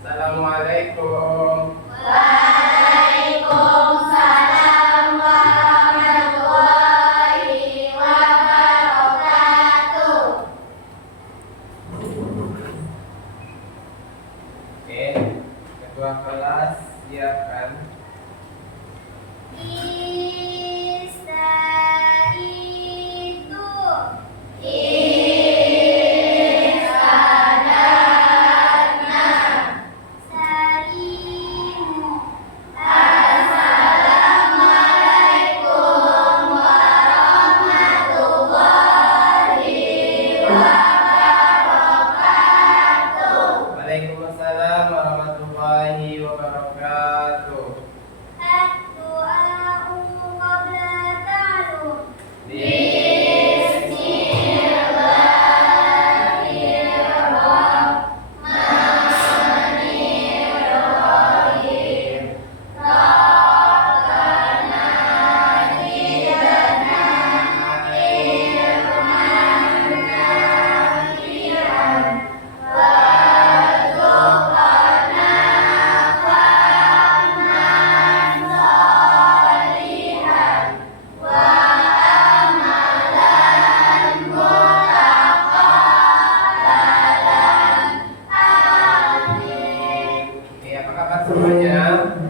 Assalamualaikum. Waalaikumsalam warahmatullahi wabarakatuh. Oke, ketua kelas siapkan. Bisa itu istadatna salimu. Assalamualaikum warahmatullahi wabarakatuh. Waalaikumsalam warahmatullahi wabarakatuh. Ad-du'a'u qabla ta'allum. Bismillahirrahmanirrahim. Rabbana zidna ilman nafi'an warzuqna fahman sholihan wa amalan mutaqabbalan. Amin. Oke, apa kabar semuanya?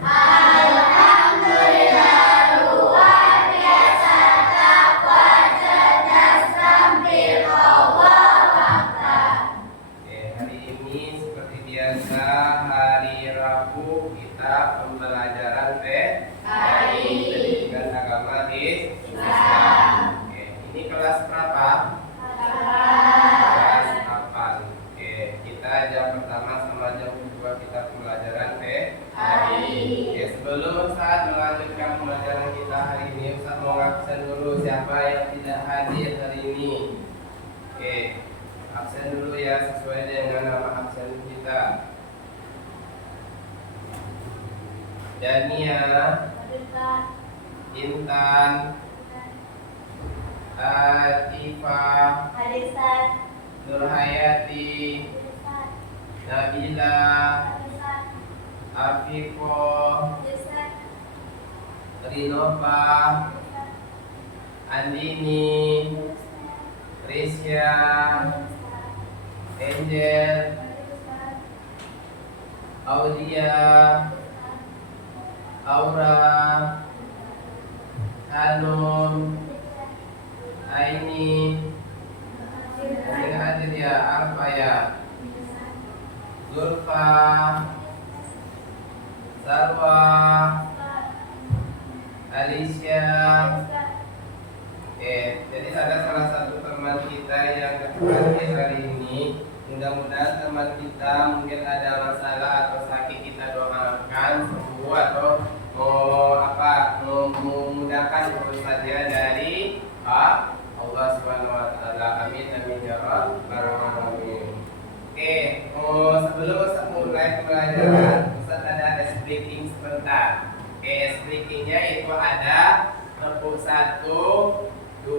Alhamdulillah luar biasa, takwa cerdas tampil Allah fakta. Oke, hari ini seperti biasa hari Rabu kita pembelajaran pendidikan agama Islam. Oke, ini kelas berapa? Kelas 8. Oke, kita jam pertama sama jam kedua kita pembelajaran Oke, sebelum saat melanjutkan pembelajaran kita hari ini, Ustaz mau absen dulu siapa yang tidak hadir hari ini. Oke, absen dulu ya sesuai dengan nama absen kita. Dania, Intan, Atifah, Hadisan, Nurhayati, Nabila, Afifo, Rinova, Andini, Risya, Angel, Aulia, Aura, Hanum, Aini, yang hadir ya, apa ya? Zulfa, Sarwa, Alicia. Jadi ada salah satu teman kita yang hadir hari ini. Mudah-mudahan teman kita mungkin ada masalah atau sakit, kita doakan sembuh atau memudahkan urusannya dari Allah Subhanahu wa taala. Amin amin ya rabbal alamin. Oke, sebelum Ustaz mulai pembelajaran, Ustaz ada speaking sebentar. Oke, speakingnya itu ada tepuk 1, 2, 3,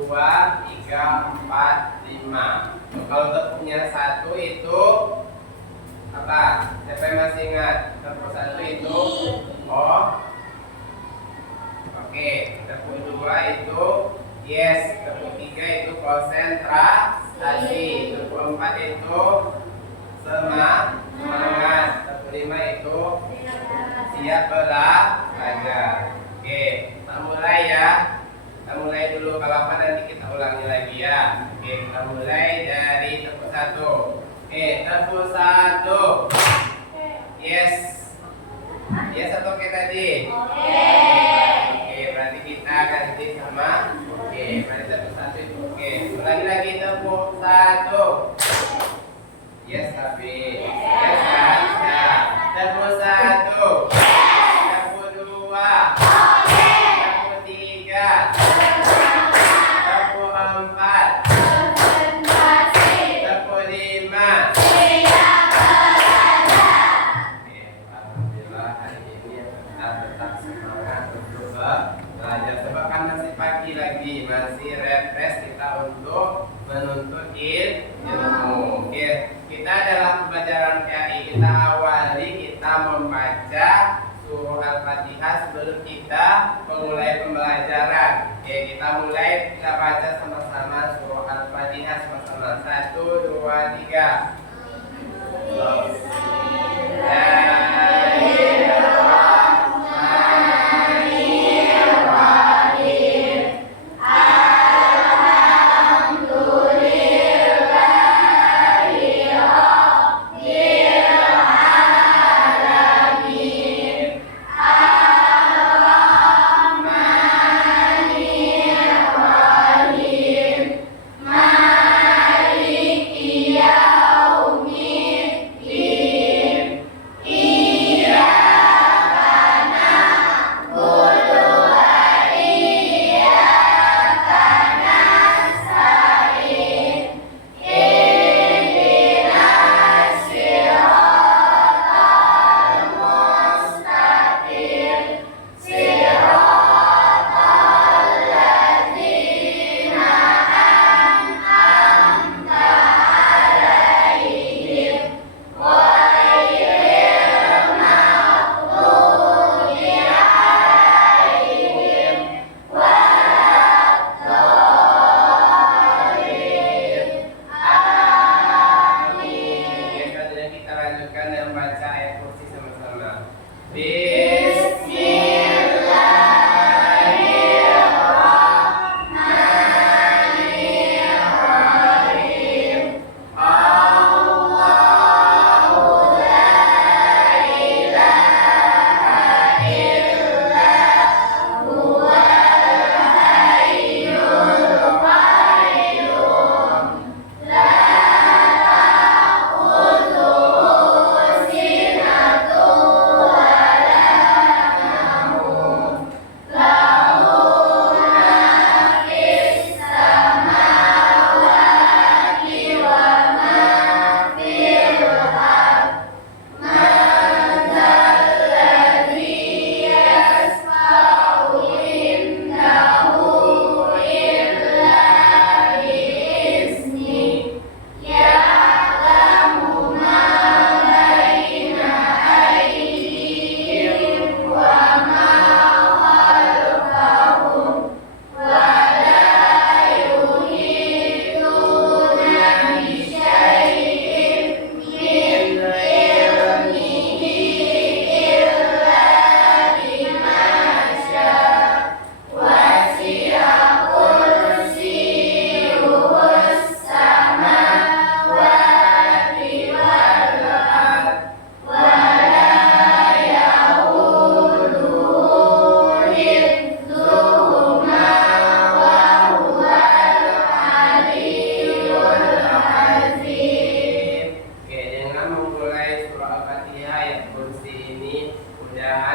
4, 5. Kalau tepuknya 1 itu apa? Siapa yang masih ingat? Tepuk 1 itu Oke, tepuk 2 itu yes, tepuk 3 itu konsentrasi, tepuk 4 itu semangat, tepuk 5 itu siap belajar. Oke, kita mulai ya. Kita mulai dulu, kalau apa nanti kita ulangi lagi ya. Oke, kita mulai dari tepuk 1. Oke, tepuk 1. Yes. Yes atau oke tadi? Oke, berarti kita ganti sama oke, berarti tepuk 1 itu oke. Ulangi lagi tepuk 1. Yes tapi yes kan? Ya. Tepuk 1. Tepuk 2. Tepuk 3. Tepuk 4. Tepuk 5. Alhamdulillah hari ini kita tetap semangat untuk belajar. Sebab kan masih pagi lagi, masih refresh kita untuk menuntut ilmu. Oke, kita dalam pembelajaran Al-Fatihah sebelum kita memulai pembelajaran. Oke, kita mulai, kita baca sama-sama surah Al-Fatihah sama-sama. 1, 2, 3.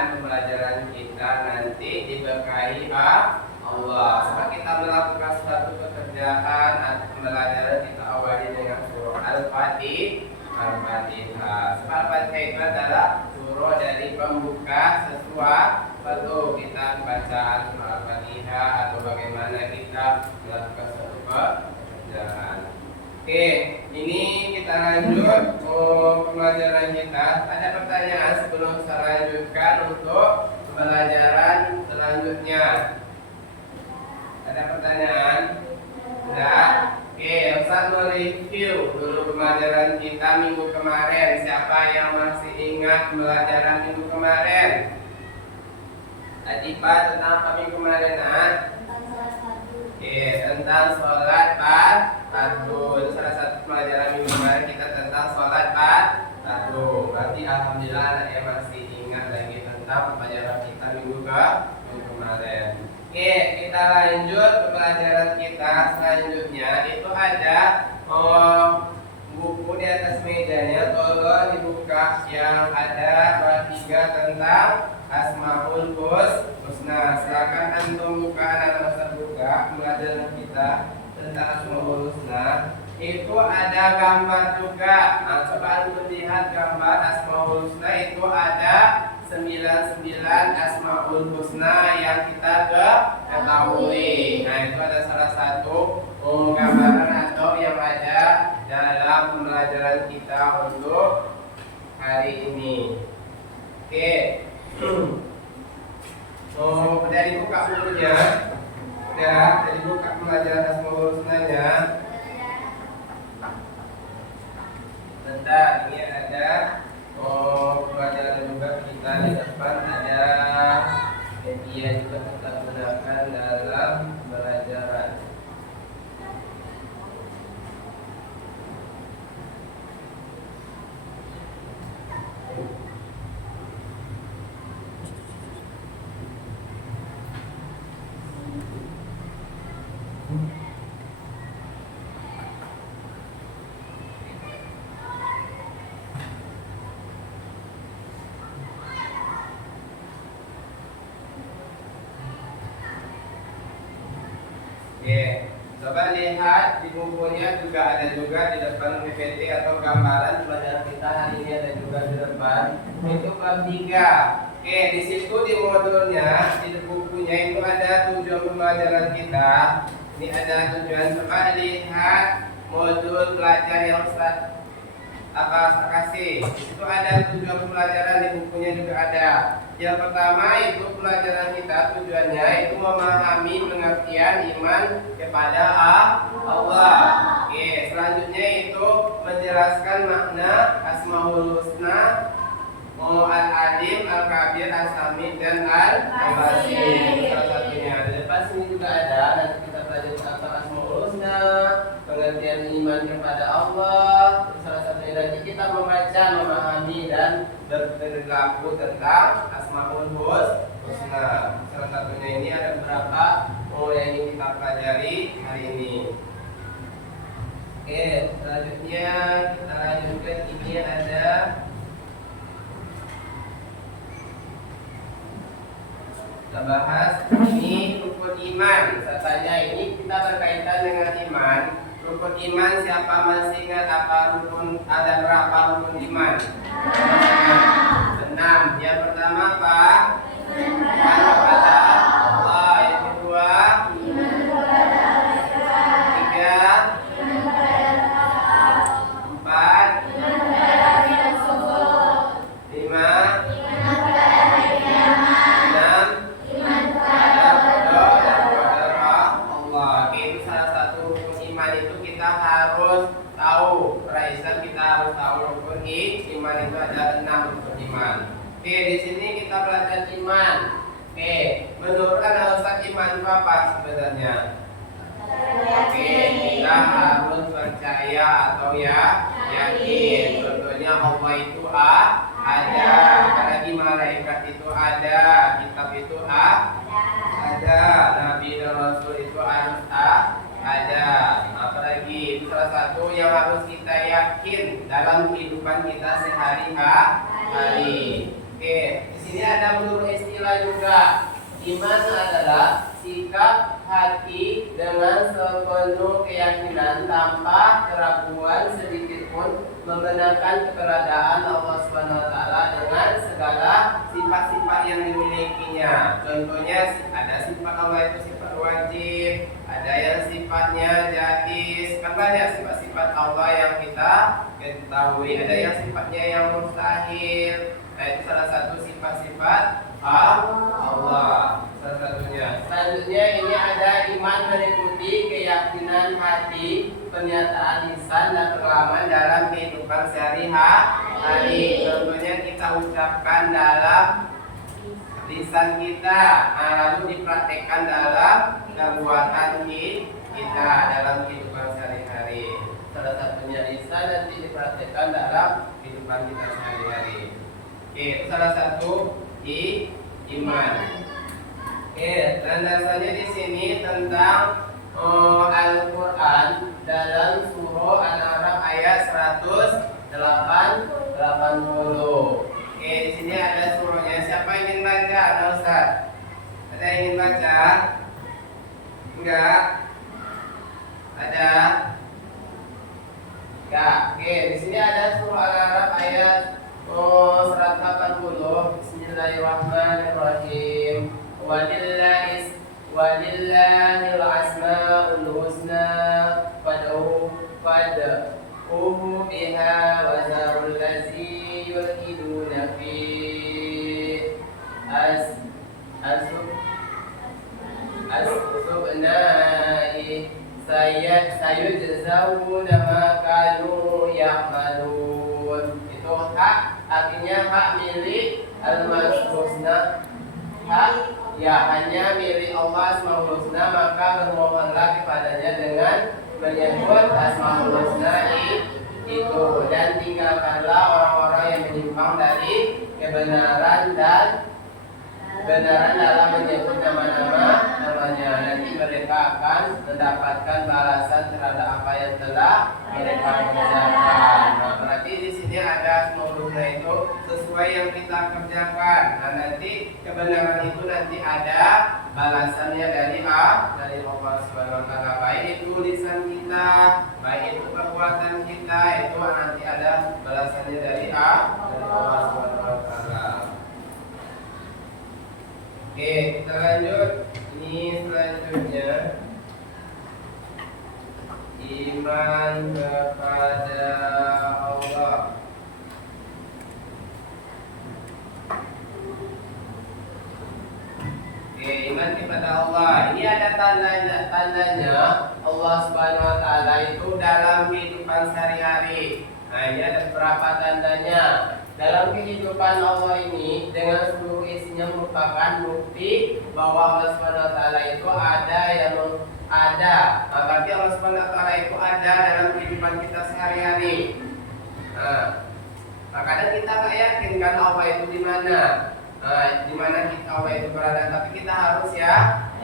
Pembelajaran kita nanti diberkahi Allah. Sebab kita melakukan suatu pekerjaan atau pembelajaran, kita awali dengan surah Al-Fatihah. Sebab Al-Fatihah itu adalah surah dari pembuka sesuatu. Kita bacaan surah Al-Fatihah atau bagaimana kita melakukan suatu pekerjaan. Oke, ini kita lanjut pembelajaran kita. Ada pertanyaan sebelum saya lanjutkan untuk pembelajaran selanjutnya? Ada pertanyaan? Tidak? Oke, Ustaz mereview dulu pembelajaran kita minggu kemarin. Siapa yang masih ingat pembelajaran minggu kemarin? Tadi Pak, tentang apa minggu kemarin? Oke, tentang sholat fardu. Itu salah satu pelajaran minggu kemarin kita tentang sholat fardu. Berarti alhamdulillah anak yang masih ingat lagi tentang pelajaran kita minggu kemarin. Oke, kita lanjut ke pelajaran kita selanjutnya. Itu ada buku di atas mejanya, tolong dibuka yang ada bab 3 tentang Asmaul Husna. Silakan antum buka, anak-anak buka pembelajaran kita tentang Asmaul Husna. Itu ada gambar juga. Nah, coba antum lihat gambar Asmaul Husna. Itu ada 99 Asmaul Husna yang kita ketahui. Nah, itu ada salah satu gambaran atau yang ada dalam pembelajaran kita untuk hari ini. Oke. Oh, udah dibuka bukunya? Udah, jadi buka pelajaran Asmaul Husnanya. Bentar, ini ada pelajaran juga kita di depan ada media juga kita gunakan dalam pelajaran. Oke, coba lihat di bukunya juga ada juga di depan PPT atau gambaran pelajaran kita hari ini ada juga di depan. Itu bab 3. Oke, di situ di modulnya di bukunya itu ada tujuan pembelajaran kita. Ini ada tujuan. Coba lihat modul belajar yang Ustaz kasih. Di situ ada tujuan pembelajaran di bukunya juga ada. Yang pertama itu pelajaran kita tujuannya itu memahami pengertian iman kepada Allah. Oke, selanjutnya itu menjelaskan makna Asmaul Husna, Al-Alim, Al-Kabir, As-Sami, dan Al-Basir. Salah satunya. Di depan sini juga ada. Nanti kita pelajari tentang Asmaul Husna, pengertian iman kepada Allah. Salah satunya lagi kita membaca, memahami, dan berperilaku tentang Asmaul Husna. Salah satunya ini ada beberapa yang ingin kita pelajari hari ini. Oke, selanjutnya kita lanjutkan. Ini ada kita bahas ini rukun iman. Saya tanya ini kita berkaitan dengan iman. Rukun iman siapa masih ingat apa rukun, ada berapa rukun iman? 6. Yang pertama apa? Iman kepada Allah. Yang kedua? Iman kepada malaikat. 3. Iman kepada Rasul. 4. Iman kepada Rasul. 5. Iman kepada hari kiamat. 6. Iman kepada Allah. Itu salah satu rukun iman itu kita harus tahu. Para Islam kita harus tahu rukun iman itu ada 6 rukun iman. Oke, di sini kita belajar iman. Oke, menurut Anda Ustaz iman itu apa sebenarnya? Oke, kita harus percaya atau yakin. Contohnya Allah itu ada, apalagi malaikat itu ada, kitab itu ada, Nabi dan Rasul itu harus ada. Apalagi itu salah satu yang harus kita yakin dalam kehidupan kita sehari-hari. Oke, di sini ada menurut istilah juga. Iman adalah sikap hati dengan sepenuh keyakinan tanpa keraguan sedikit pun membenarkan keberadaan Allah SWT dengan segala sifat-sifat yang dimilikinya. Contohnya ada sifat Allah itu sifat wajib, ada yang sifatnya jaiz. Kan banyak sifat-sifat Allah yang kita ketahui, ada yang sifatnya yang mustahil. Nah, itu salah satu sifat-sifat Allah. Salah satunya. Selanjutnya ini ada iman meliputi keyakinan hati, pernyataan lisan dan pengalaman dalam kehidupan sehari-hari. Contohnya kita ucapkan dalam lisan kita, lalu dipraktekkan dalam perbuatan kita dalam kehidupan sehari-hari. Salah satunya lisan nanti dipraktekkan dalam kehidupan kita sehari-hari. Oke, itu salah satu iman. Oke, landasannya di sini tentang Al-Quran dalam surah Al-A'raf ayat 180. Oke, di sini ada surahnya. Siapa ingin baca? Ada Ustaz? Ada yang ingin baca? Enggak? Ada? Enggak. Oke, di sini ada surah Al-A'raf ayat 180. Bismillahirrahmanirrahim. Walillahil asmaul husna fad'uhu biha wa zarul ladzi yulhiduna fi asma'ihi as-subna'i sayujzawna ma kanu ya'malun. Itu hak, artinya hak milik al-husna. Hak ya hanya milik Allah Asmaul Husna, maka bermohonlah kepadanya dengan menyebut Asmaul Husna itu, dan tinggalkanlah orang-orang yang menyimpang dari kebenaran dalam menyebut namanya. Nanti mereka akan mendapatkan balasan terhadap apa yang telah mereka kerjakan. Nah, berarti di sini ada Asmaul Husna itu sesuai yang kita kerjakan. Nah, nanti kebenaran itu nanti ada balasannya dari Allah Subhanahu wa taala. Baik itu lisan kita, baik itu perbuatan kita, itu nanti ada balasannya dari Allah Subhanahu wa taala. Oke, kita lanjut. Ini selanjutnya iman kepada Allah. Oke, iman kepada Allah. Ini ada tandanya Allah Subhanahu wa taala itu dalam kehidupan sehari-hari. Nah, ini ada beberapa tandanya. Dalam kehidupan Allah ini dengan seluruh isinya merupakan bukti bahwa Allah Subhanahu wa taala itu ada ada. Nah, berarti Allah Subhanahu wa taala itu ada dalam kehidupan kita sehari-hari. Nah, kadang kita nggak yakin kan Allah itu di mana. Di mana kita Allah itu berada, tapi kita harus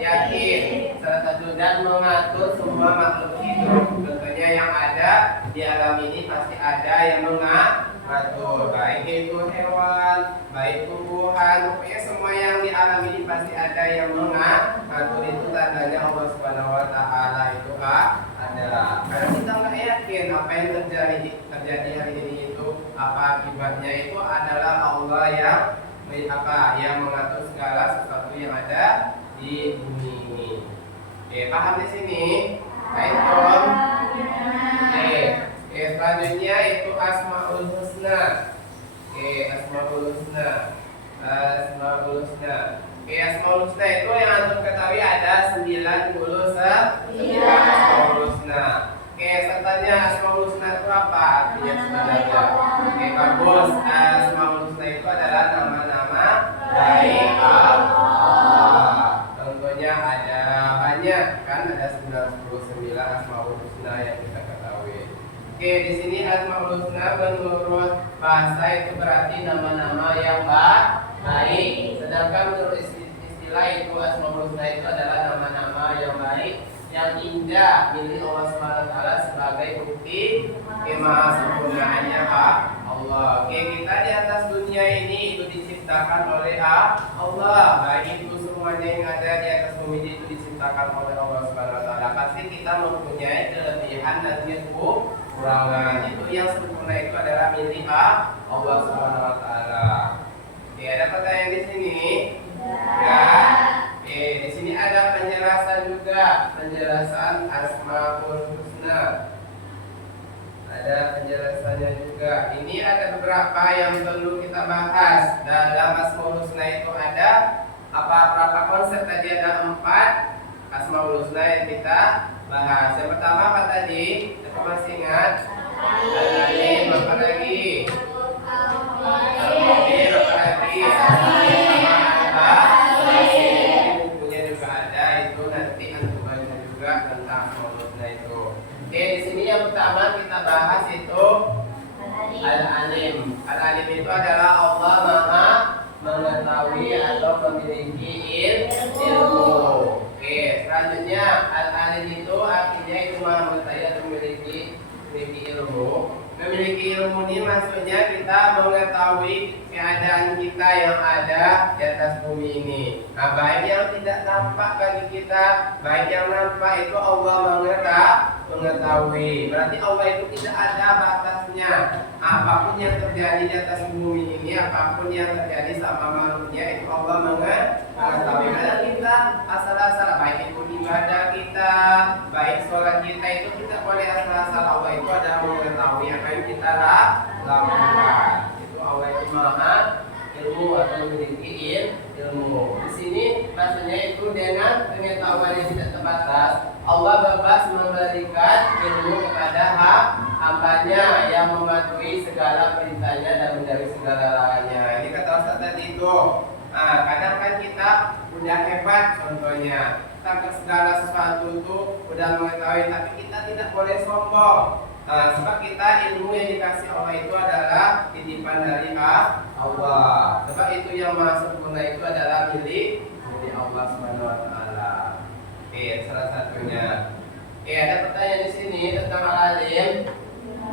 yakin. Salah satu dan mengatur semua makhluk hidup. Tentunya yang ada di alam ini pasti ada yang mengatur, baik itu hewan, baik tumbuhan, pokoknya semua yang di alam ini pasti ada yang mengatur. Itu tandanya Allah Subhanahu wa taala itu ada. Karena kita nggak yakin apa yang terjadi hari ini itu apa akibatnya, itu adalah Allah yang mengatur segala sesuatu yang ada di bumi ini. Oke, paham di sini? Baik, Tom. Oke, selanjutnya itu Asmaul Husna. Asmaul Husna. Asmaul Husna itu yang antum ketahui ada 99 Asmaul Husna. Sertanya Asmaul Husna itu apa artinya sebenarnya? Bagus. Asmaul Husna itu adalah nama-nama baik Allah. Tentunya ada banyak kan, ada 99 Asmaul Husna yang kita ketahui. Di sini Asmaul Husna menurut bahasa itu berarti nama-nama yang baik. Sedangkan menurut istilah itu Asmaul Husna itu adalah nama-nama yang baik, yang indah milik Allah Subhanahu wa taala sebagai bukti kemahasempurnaannya Allah. Kita di atas dunia ini itu diciptakan oleh Allah. Baik itu semuanya yang ada di atas bumi itu diciptakan oleh Allah Subhanahu wa taala. Pasti kita mempunyai kelebihan dan kekurangan. Itu yang sempurna itu adalah milik Allah Subhanahu wa taala. Ada pertanyaan di sini? Ya. Di sini ada penjelasan juga, penjelasan Asmaul Husna. Ada penjelasannya juga. Ini ada beberapa yang perlu kita bahas. Dalam Asmaul Husna itu ada berapa konsep tadi? Ada 4 Asmaul Husna yang kita bahas. Yang pertama apa tadi? Kita masih ingat? Al-Alim, apa lagi? Al-Qadir, apa lagi? Bukunya juga ada, itu nanti antum baca juga tentang Asmaul Husna itu. Di sini yang pertama kita bahas itu Al-Alim. Al-Alim itu adalah Allah Maha mengetahui atau memiliki ilmu. Selanjutnya Al-Alim itu artinya itu Maha mengetahui atau memiliki ilmu. Memiliki ilmu ini maksudnya kita mengetahui keadaan kita yang ada di atas bumi ini. Nah, baik yang tidak nampak bagi kita, baik yang nampak itu Allah mengetahui. Berarti Allah itu tidak ada batasnya. Apapun yang terjadi di atas bumi ini, apapun yang terjadi sama makhluknya, itu Allah mengetahui. Karena kita asal-asal, baik itu ibadah kita, baik sholat kita, itu tidak boleh asal-asal. Allah itu ada mengetahui apa yang kita lakukan. Itu Allah itu Maha ilmu atau memiliki ilmu. Di sini satunya itu dengan pengetahuan yang tidak terbatas, Allah bebas memberikan ilmu kepada hambanya yang mematuhi segala perintahnya dan menjauhi segala larangannya. Ini kata Ustaz tadi itu. Nah, kadang kan kita udah hebat contohnya, kita ke segala sesuatu itu udah mengetahui, tapi kita tidak boleh sombong. Nah, sebab kita ilmu yang dikasih Allah itu adalah titipan dari Allah. Sebab itu yang maha sempurna itu adalah milik Allah Subhanahu wa taala. Salah satunya. Ada pertanyaan di sini tentang al-alim.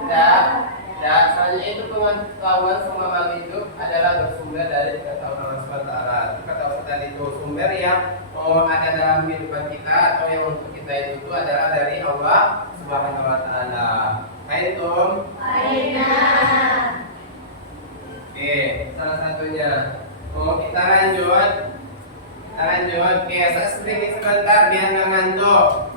Dan selanjutnya itu pengetahuan semua makhluk hidup adalah bersumber dari ketahuan Allah Subhanahu wa taala. Kata Ustaz tadi itu sumber yang ada dalam kehidupan kita atau yang untuk kita itu adalah dari Allah Subhanahu wa taala. Kaitum? Aina. Salah satunya. Kita lanjut. Saya sedikit sebentar biar nggak ngantuk.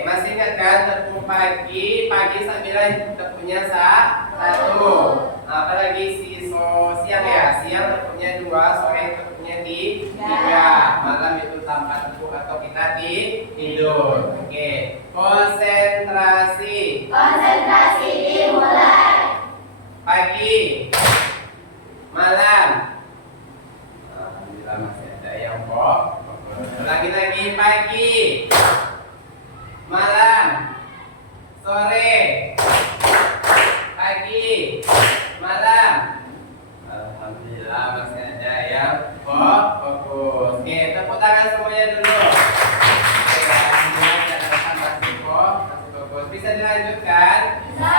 Masih ingat kan tepung pagi sambil tepungnya satu. Apalagi siang ya, siang tepungnya 2, sore tepungnya 3, malam itu tanpa tepung atau kita tidur. Konsentrasi dimulai. Pagi, malam. Alhamdulillah masih ada yang kok. Lagi pagi, malam, sore, pagi, malam. Alhamdulillah masih ada yang fokus. Tepuk tangan semuanya dulu. Masih fokus. Bisa dilanjutkan? Bisa.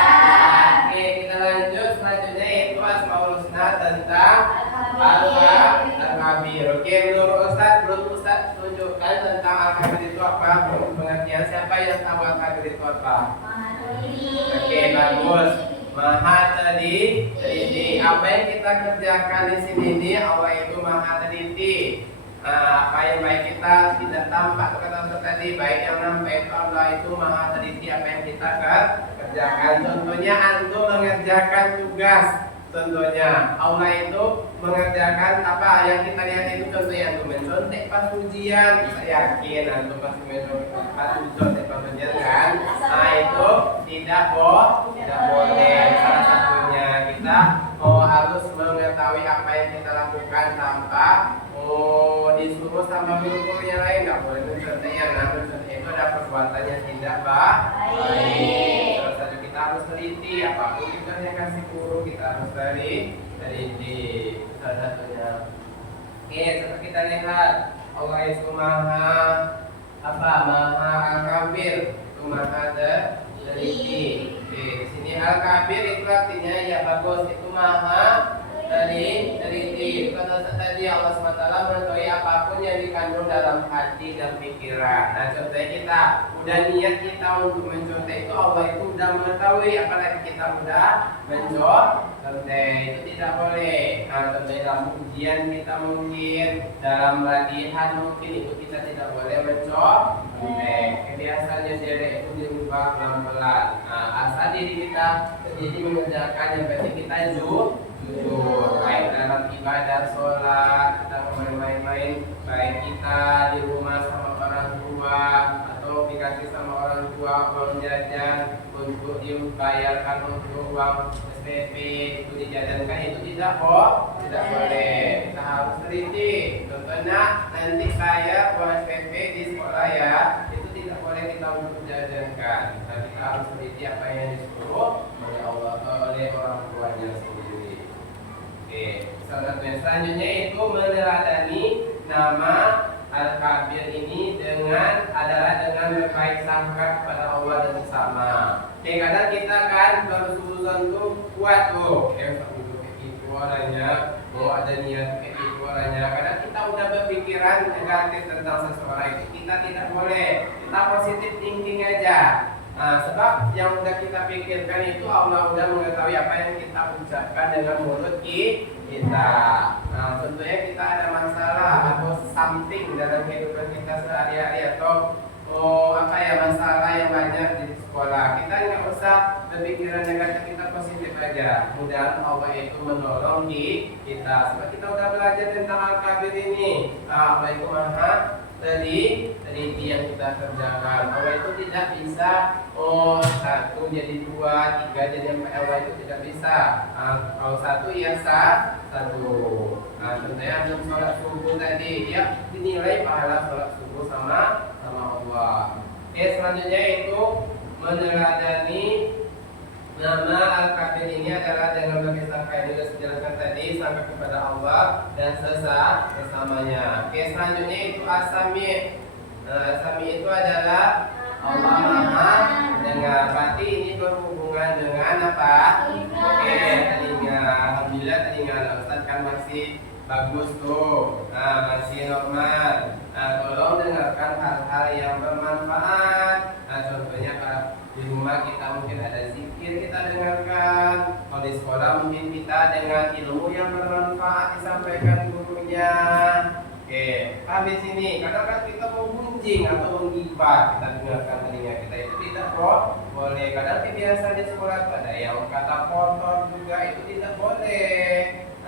Kita lanjut. Selanjutnya itu Asmaul Husna tentang Al-Kabir. Menurut Ustaz, tunjukkan tentang Al-Kabir itu apa? Pengertian siapa yang tahu Al-Kabir itu apa? Bagus. Maha teliti. Apa yang kita kerjakan di sini ini Allah itu maha teliti. Apa yang baik kita tidak tampak kata tadi, baik yang nampak itu Allah itu maha teliti apa yang kita kerjakan. Contohnya antum mengerjakan tugas. Contohnya Allah itu mengerjakan apa yang kita lihat itu, contohnya antum mencontek pas ujian, saya yakin antum pasti mencontek pas ujian kan? Nah itu tidak boleh. Salah satunya kita harus mengetahui apa yang kita lakukan tanpa disuruh sama guru yang lain, nggak boleh mencontek yang mencontek itu ada perbuatan yang tidak baik. Salah satu kita harus teliti apapun itu yang kasih guru kita harus teliti. Salah satunya. Seperti kita lihat Allah itu maha al-kabir, itu maha teliti. Di sini al-kabir itu artinya ya bagus, itu maha teliti. Kata tadi Allah SWT mengetahui apapun yang dikandung dalam hati dan pikiran. Nah contohnya kita udah niat kita untuk mencontek itu Allah itu udah mengetahui, apalagi kita udah mencontek itu tidak boleh. Nah contohnya dalam ujian kita mungkin, dalam latihan mungkin itu kita tidak boleh mencontek. Biasanya derek itu dirubah pelan-pelan. Nah asal diri kita jadi mengerjakan yang penting kita jujur, baik dalam ibadah sholat, kita main-main, baik kita di rumah sama orang tua atau dikasih sama orang tua uang jajan untuk dibayarkan untuk uang SPP itu dijajankan, itu tidak boleh. Kita harus teliti. Contohnya nanti saya uang SPP di sekolah ya, itu tidak boleh kita untuk jajankan. Nah, kita harus teliti apa yang disuruh oleh Allah oleh orang tuanya sendiri. Selanjutnya itu meneladani nama Al-Kabir ini dengan berbaik sangka kepada Allah dan sesama. Kadang kita kan berurusan tuh kuat tuh, kayak itu orangnya, mau ada niat kayak itu orangnya. Kadang kita udah berpikiran negatif tentang seseorang itu, kita tidak boleh. Kita positif thinking aja. Nah, sebab yang udah kita pikirkan itu Allah udah mengetahui apa yang kita ucapkan dengan mulut kita. Nah, tentunya kita ada masalah atau something dalam kehidupan kita sehari-hari atau masalah yang banyak di sekolah. Kita nggak usah berpikiran negatif, kita positif aja. saja. Mudah Allah itu menolong kita. Sebab kita udah belajar tentang Al-Kabir ini. Allah itu maha teliti yang kita kerjakan. Allah itu tidak bisa satu jadi dua, tiga jadi empat. Allah itu tidak bisa. Kalau satu ya satu. Contohnya dalam sholat subuh tadi, dia dinilai pahala sholat subuh sama Allah. Oke, selanjutnya itu meneladani nama Al-Kabir ini adalah dengan bagi sangka ini sudah dijelaskan tadi, sangka kepada Allah dan sesamanya. Oke, selanjutnya itu As-Sami'. As-Sami' itu adalah Allah Maha Dengar. Berarti ini berhubungan dengan apa? Oke, telinga. Alhamdulillah telinga Ustaz kan masih bagus tuh. Masih normal. Tolong dengarkan hal-hal yang bermanfaat. Contohnya kalau di rumah kita mungkin ada zikir, kita dengarkan. Kalau di sekolah mungkin kita dengan ilmu yang bermanfaat disampaikan gurunya. Oke, habis ini kadang kan kita mau gunjing atau menggibah, kita dengarkan telinga kita itu tidak boleh. Kadang kebiasaan di sekolah itu ada yang kata kotor juga, itu tidak boleh.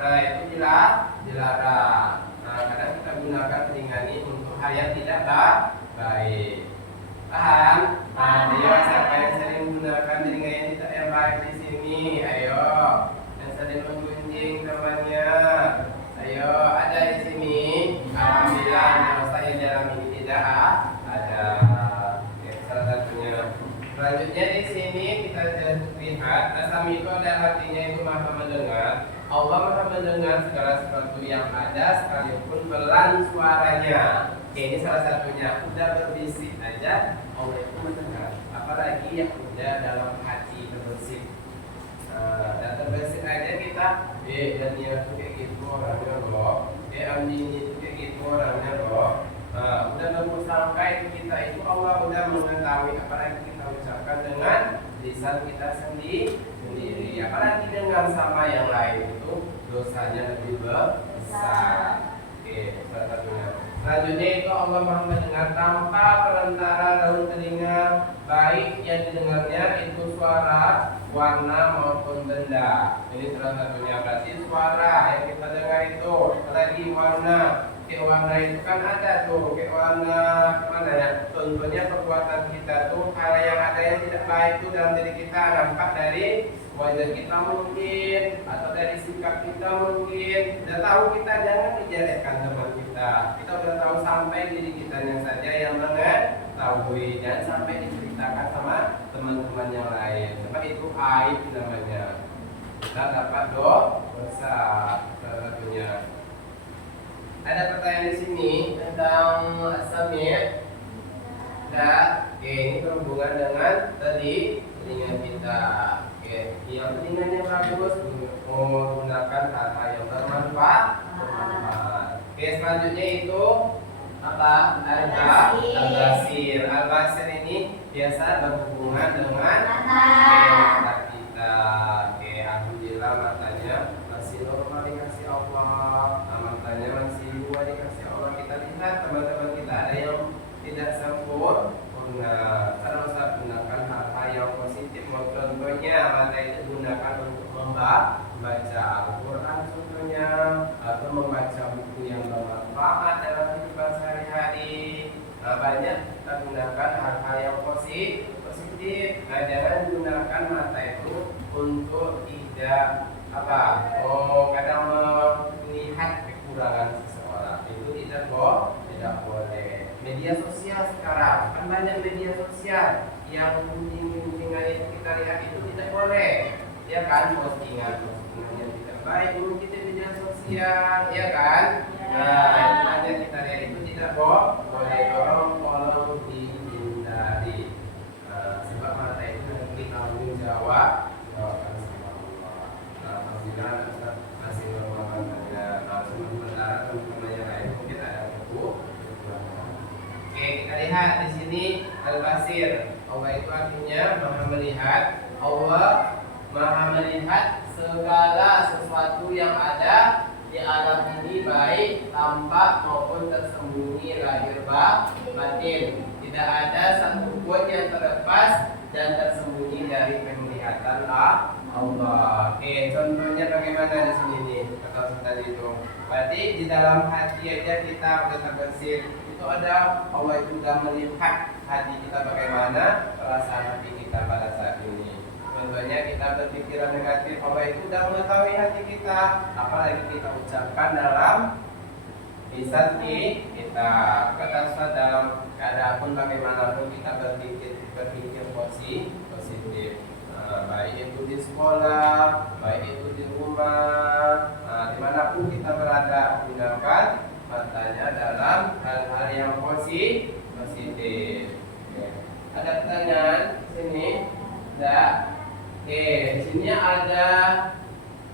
Itu dilarang. Kadang kita gunakan telinga ini untuk hal yang tidak baik. Paham? Ayo siapa yang sering menggunakan telinga yang tidak yang baik di sini? Ayo, yang sering menggunjing temannya. Ayo, ada di sini. Alhamdulillah, yang saya dalam ini tidak ada. Oke, salah satunya. Selanjutnya di sini kita lihat As-Sami' itu ada artinya itu maha mendengar. Allah maha mendengar segala sesuatu yang ada sekalipun pelan suaranya. Oke, ini salah satunya. Udah berbisik aja Allah itu mendengar. Apalagi yang udah dalam hati terbersih. Dan terbersih aja kita dan dia tuh kayak gitu orangnya loh. Amni itu kayak gitu orangnya loh. Udah nemu sampai itu kita itu Allah udah mengetahui apalagi kita ucapkan dengan lisan kita sendiri. Apalagi dengan sama yang lain itu dosanya lebih besar. Oke, salah satunya. Selanjutnya itu Allah Maha mendengar tanpa perantara daun telinga, baik yang didengarnya itu suara, warna maupun benda. Ini salah satunya. Berarti suara yang kita dengar itu, apalagi warna. Kayak warna itu kan ada tuh, kayak warna mana ya? Contohnya perbuatan kita tuh, hal yang ada yang tidak baik itu dalam diri kita nampak dari wajah kita mungkin, atau dari sikap kita mungkin. Udah tahu kita jangan dijelekkan teman kita. Kita udah tahu sampai diri kitanya saja yang mengetahui, dan sampai diceritakan sama teman-teman yang lain. Sebab itu aib namanya. Kita dapat dosa salah satunya. Ada pertanyaan di sini tentang As-Sami'. Oke, ini berhubungan dengan tadi telinga kita. Oke, yang telinganya bagus menggunakan kata yang bermanfaat. Oke, selanjutnya itu apa? Al-Basir. Al-Basir ini biasa berhubungan dengan mata kita. Oke, alhamdulillah matanya masih normal dikasih Allah. Matanya masih dua dikasih Allah. Kita lihat teman-teman kita ada yang tidak sempurna. Sekarang Ustaz gunakan hal-hal yang positif. Contohnya mata itu gunakan untuk membaca Al-Quran contohnya, atau membaca buku yang bermanfaat dalam kehidupan sehari-hari. Banyak kita gunakan hal-hal yang positif. Jangan gunakan mata itu untuk tidak kadang melihat kekurangan seseorang. Itu tidak boleh. Media sosial sekarang kan banyak media sosial yang gunjingan itu kita lihat itu tidak boleh, ya kan? Postingan yang tidak baik mungkin di media sosial, ya kan? Nah, yang kita lihat itu tidak boleh. Tolong dihindari. Sebab mata itu nanti tanggung jawab sama Allah. Alhamdulillah masih mengatakannya sementara teman-teman yang lain mungkin ada buku. Oke, kita lihat di sini Al-Basir. Allah itu artinya Maha melihat. Allah Maha melihat segala sesuatu yang ada di alam ini, baik tampak maupun tersembunyi, lahir batin. Tidak ada satu pun yang terlepas dan tersembunyi dari penglihatan Allah. Oke, contohnya bagaimana di sini nih kata Ustaz itu. Berarti di dalam hati aja kita udah terbersih. Itu ada Allah itu sudah melihat hati kita bagaimana, perasaan hati kita pada saat ini. Contohnya kita berpikiran negatif, Allah itu sudah mengetahui hati kita. Apalagi kita ucapkan dalam lisan kita. Kata Ustaz dalam keadaan pun bagaimanapun kita berpikir positif. Baik itu di sekolah, baik itu di rumah, dimanapun kita berada, gunakan matanya dalam hal-hal yang positif. Oke. Ada pertanyaan sini? Tidak. Oke, di sini ada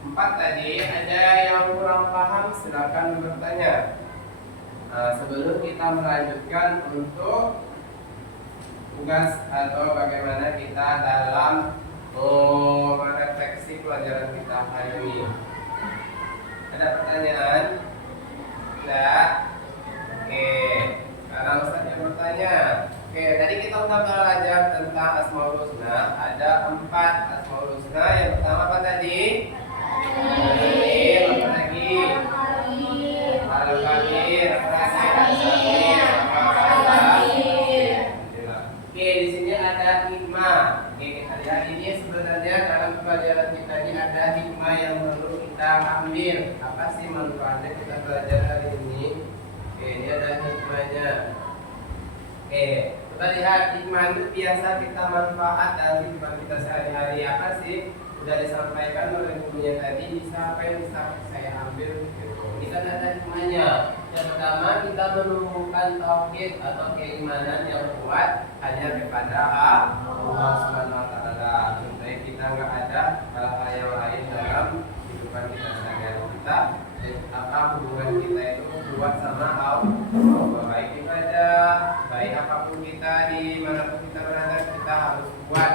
4 tadi. Ada yang kurang paham, silakan bertanya. Sebelum kita melanjutkan untuk tugas atau bagaimana kita dalam merefleksi pelajaran kita hari ini. Ada pertanyaan? Tidak? Oke, sekarang Ustaz yang bertanya. Oke, tadi kita sudah belajar tentang Asmaul Husna. Ada 4 Asmaul Husna. Yang pertama apa tadi? Apa lagi? Al-Kabir. Oke, di sini ada hikmah. Oke, kita lihat ini sebenarnya dalam pelajaran kita ini ada hikmah yang perlu kita ambil. Apa sih manfaatnya kita belajar hari ini? Oke, ini ada hikmahnya. Oke, kita lihat hikmah itu biasa kita manfaat dalam kehidupan kita sehari-hari. Apa sih? Sudah disampaikan oleh gurunya tadi, bisa apa yang bisa saya ambil gitu. Ini kan ada hikmahnya. Yang pertama, kita menumbuhkan tauhid atau keimanan yang kuat hanya kepada Allah Subhanahu wa taala. Contohnya kita nggak ada hal-hal yang lain dalam kehidupan kita sehari-hari. Kita hubungan kita itu kuat sama Allah. Baik ibadah, baik apapun kita di manapun kita berada, kita harus kuat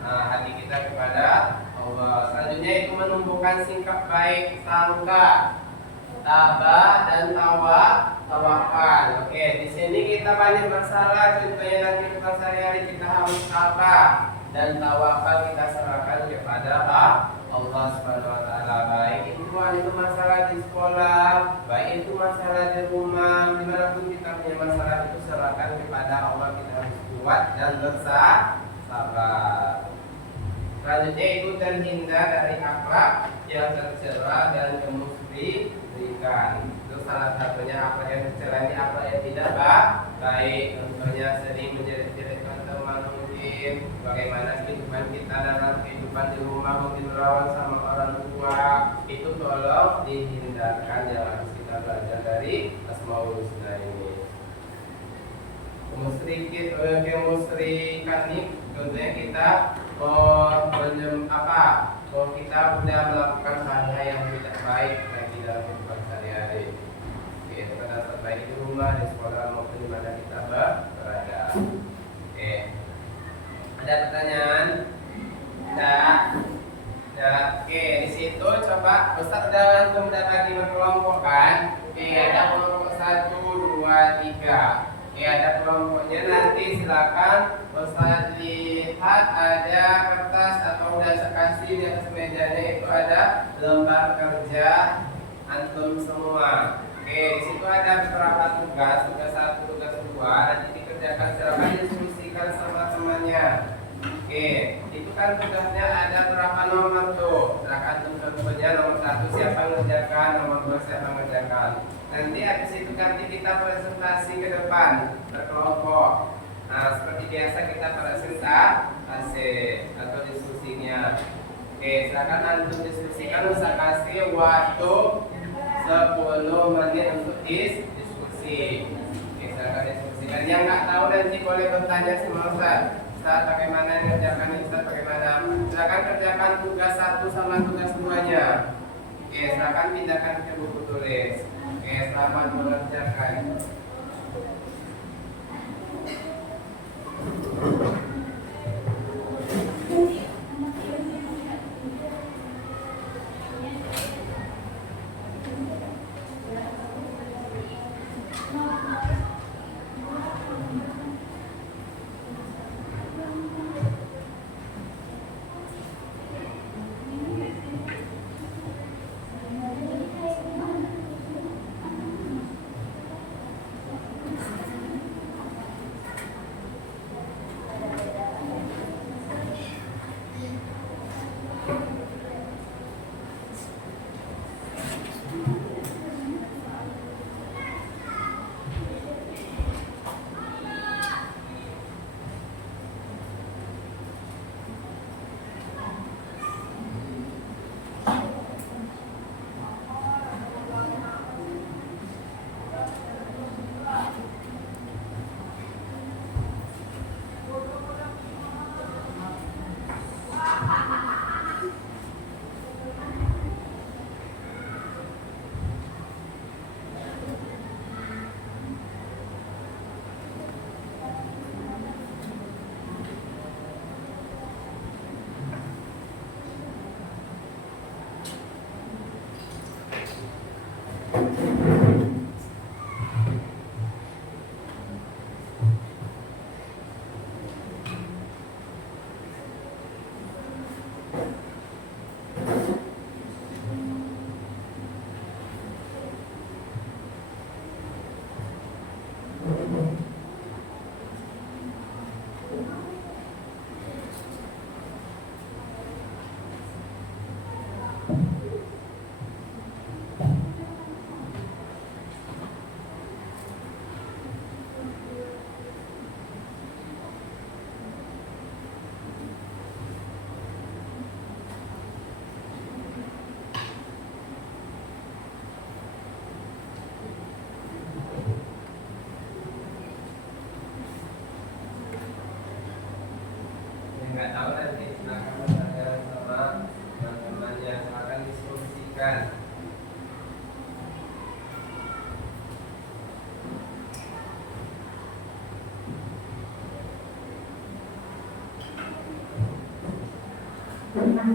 hati kita kepada Allah. Selanjutnya itu menumbuhkan sikap baik, sangka, tabah dan tawakal. Oke, di sini kita banyak masalah. Contohnya nanti kita sehari-hari kita harus tabah dan tawakal, kita serahkan kepada Allah Subhanahu wa taala. Baik itu masalah di sekolah, baik itu masalah di rumah, dimanapun kita punya masalah itu serahkan kepada Allah. Kita harus kuat dan bersabar. Selanjutnya itu terhindar dari akhlak yang tercela dan kemusyrikan. Itu salah satunya akhlak yang tercela, ini akhlak yang tidak baik. Contohnya sering menjelek-jelekkan teman mungkin, bagaimana kehidupan kita dalam kehidupan di rumah, mungkin melawan sama orang tua. Itu tolong dihindarkan yang harus kita belajar dari Asmaul Husna ini. Kemusyrikan ini contohnya kita kita sudah melakukan hal-hal yang tidak baik lagi dalam kehidupan sehari-hari. Oke, itu pada saat baik di rumah, di sekolah maupun di mana kita berada. Oke, ada pertanyaan? Tidak. Oke, di situ coba Ustaz udah langsung bagi berkelompokkan. Oke, ada kelompok 1, 2, 3. Oke, ada kelompoknya, nanti silakan Ustaz lihat ada kertas atau udah saya kasih di atas mejanya, itu ada lembar kerja antum semua. Oke, di situ ada beberapa tugas 1, tugas 2, nanti dikerjakan, silakan diskusikan sama temannya. Oke, itu kan tugasnya ada berapa nomor tuh? Silakan antum contohnya nomor 1 siapa mengerjakan, nomor 2 siapa mengerjakan. Nanti habis itu nanti kita presentasi ke depan berkelompok. Nah, seperti biasa kita presentasi atau diskusinya. Oke, silakan antum diskusikan. Saya kasih waktu 10 menit untuk diskusi. Oke, silakan diskusikan. Yang nggak tahu nanti boleh bertanya sama Ustaz. Ustaz bagaimana mengerjakan ini? Ustaz bagaimana? Silakan kerjakan tugas 1 sama tugas 2-nya. Oke, silakan pindahkan ke buku tulis. Oke, selamat mengerjakan. Oke,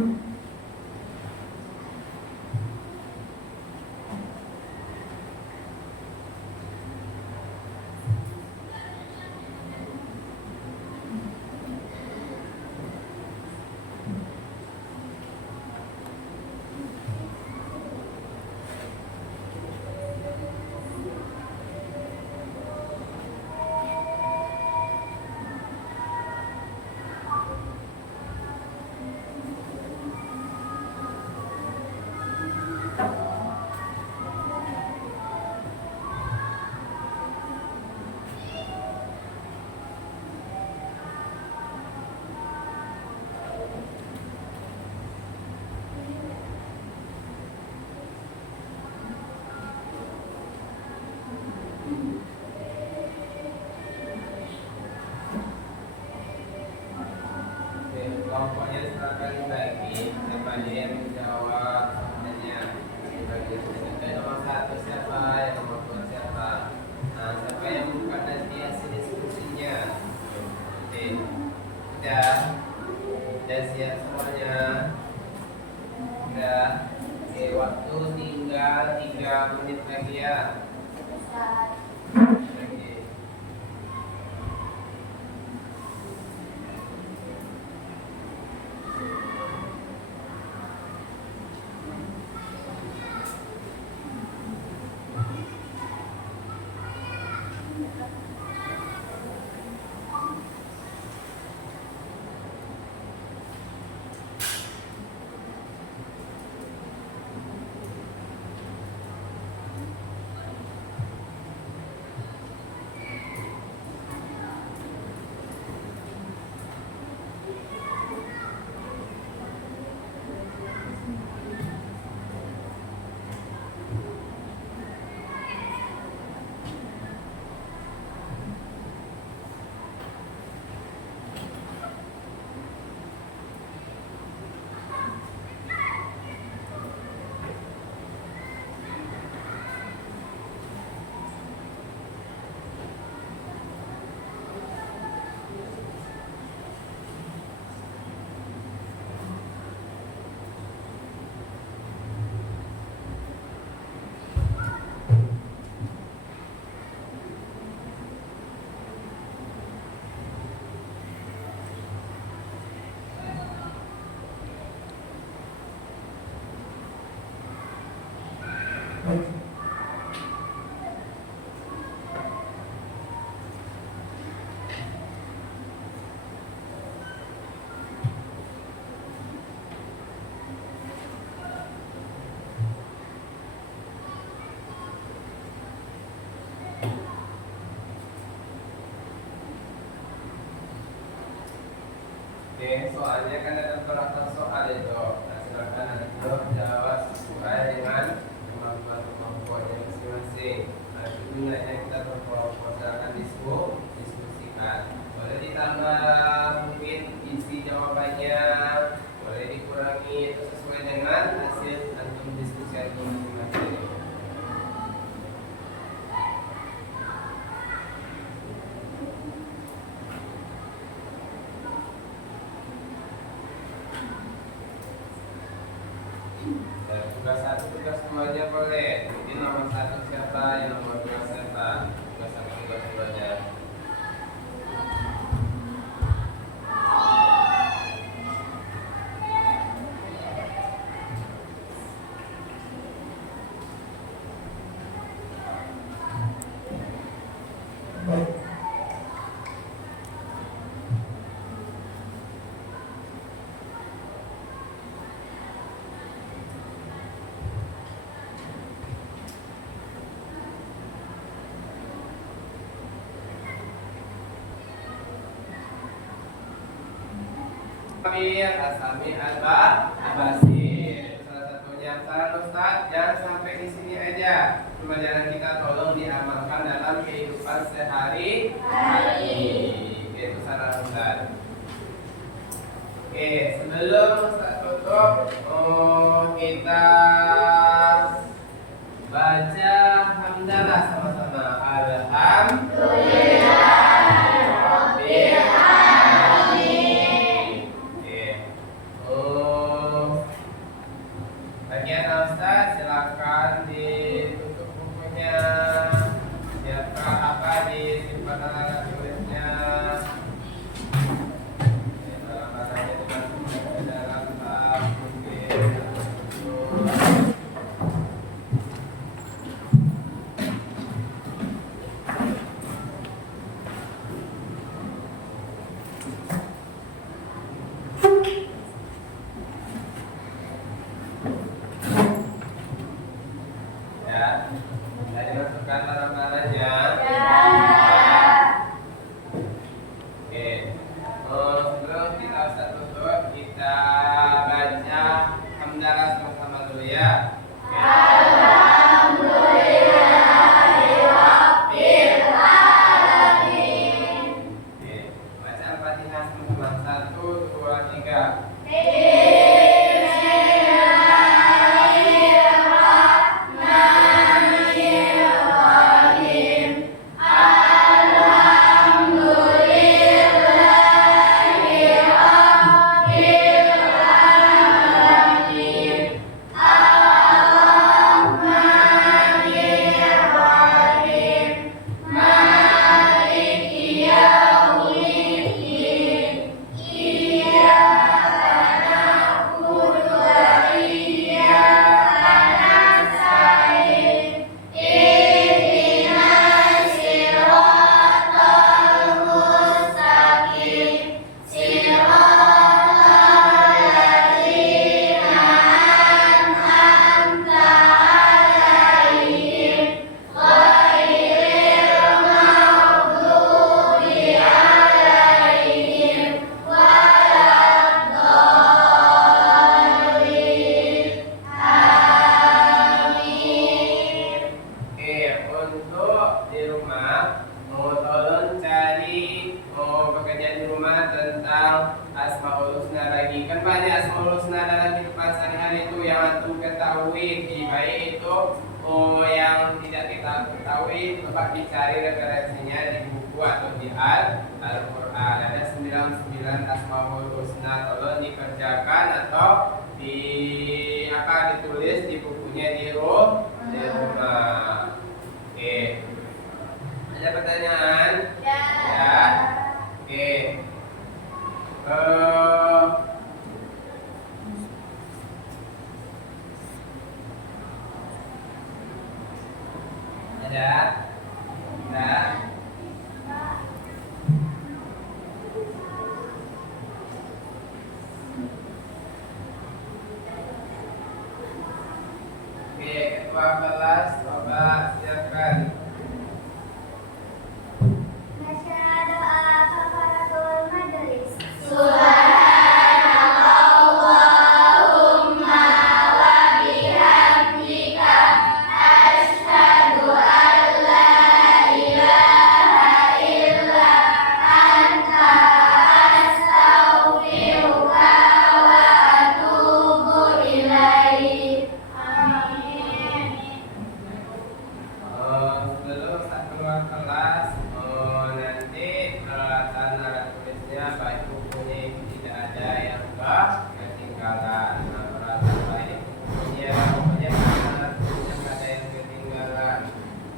kelompoknya silakan dibagi. Siapa aja yang menjawab soalnya dibagi. Oke, nomor 1 siapa, yang nomor 2 siapa. Nah, siapa yang buka nanti hasil diskusinya? Oke, udah siap semuanya. Udah. Oke, waktu tinggal 3 menit lagi ya. Oke. Oke, soalnya kan ada beberapa soal itu. Nah, silakan Anda jawab sesuai dengan kemampuannya masing-masing. Nah, itu nilainya kita berkelompok, silakan diskusikan. Boleh ditambah mungkin isi jawabannya, boleh dikurangi itu sesuai dengan hasil antum diskusi antum masing-masing. Dan tugas 1 tugas 2 nya boleh. Jadi nomor 1 siapa, yang nomor 2 siapa. Tugas 1 tugas 2 nya. Asami Al-Basir. Salah satunya saran Ustaz, jangan sampai di sini aja. Pelajaran kita tolong diamalkan dalam kehidupan sehari-hari. Itu saran Ustaz. Oke, sebelum Ustaz tutup, kita baca hamdalah sama-sama. Alhamdulillah. Sudah dimasukkan tanah-tanahnya. Oke. Sebelum kita start tutup, kita baca hamdalah sama-sama dulu ya. Oke. Baca Al-Fatihah sama-sama. 1, 2, 3. Untuk di rumah mau tolong cari pekerjaan di rumah tentang Asmaul Husna lagi. Kan banyak Asmaul Husna dalam kehidupan sehari-hari itu yang antum ketahui. Baik itu yang tidak kita ketahui, coba dicari referensinya di buku atau di Al-Quran. Ada 99 Asmaul Husna, tolong dikerjakan atau ditulis di bukunya di rumah. Oke. Ada pertanyaan? Ya. Oke. Ada? Ada? Oke, ketua kelas coba siapkan. Sebelum saya keluar kelas, nanti peralatan alat tulisnya baik bukunya itu tidak ada yang ketinggalan. Nah, peralatan baik bukunya pokoknya alat tulisnya tidak ada yang ketinggalan.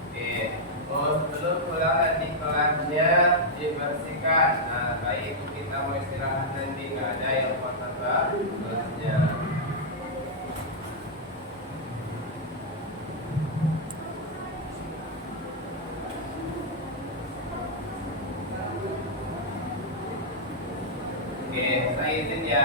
Oke. Sebelum pulang nanti kelasnya dibersihkan. Nah, baik kita mau istirahat nanti nggak ada yang kotor kelasnya. Oke, saya izin ya.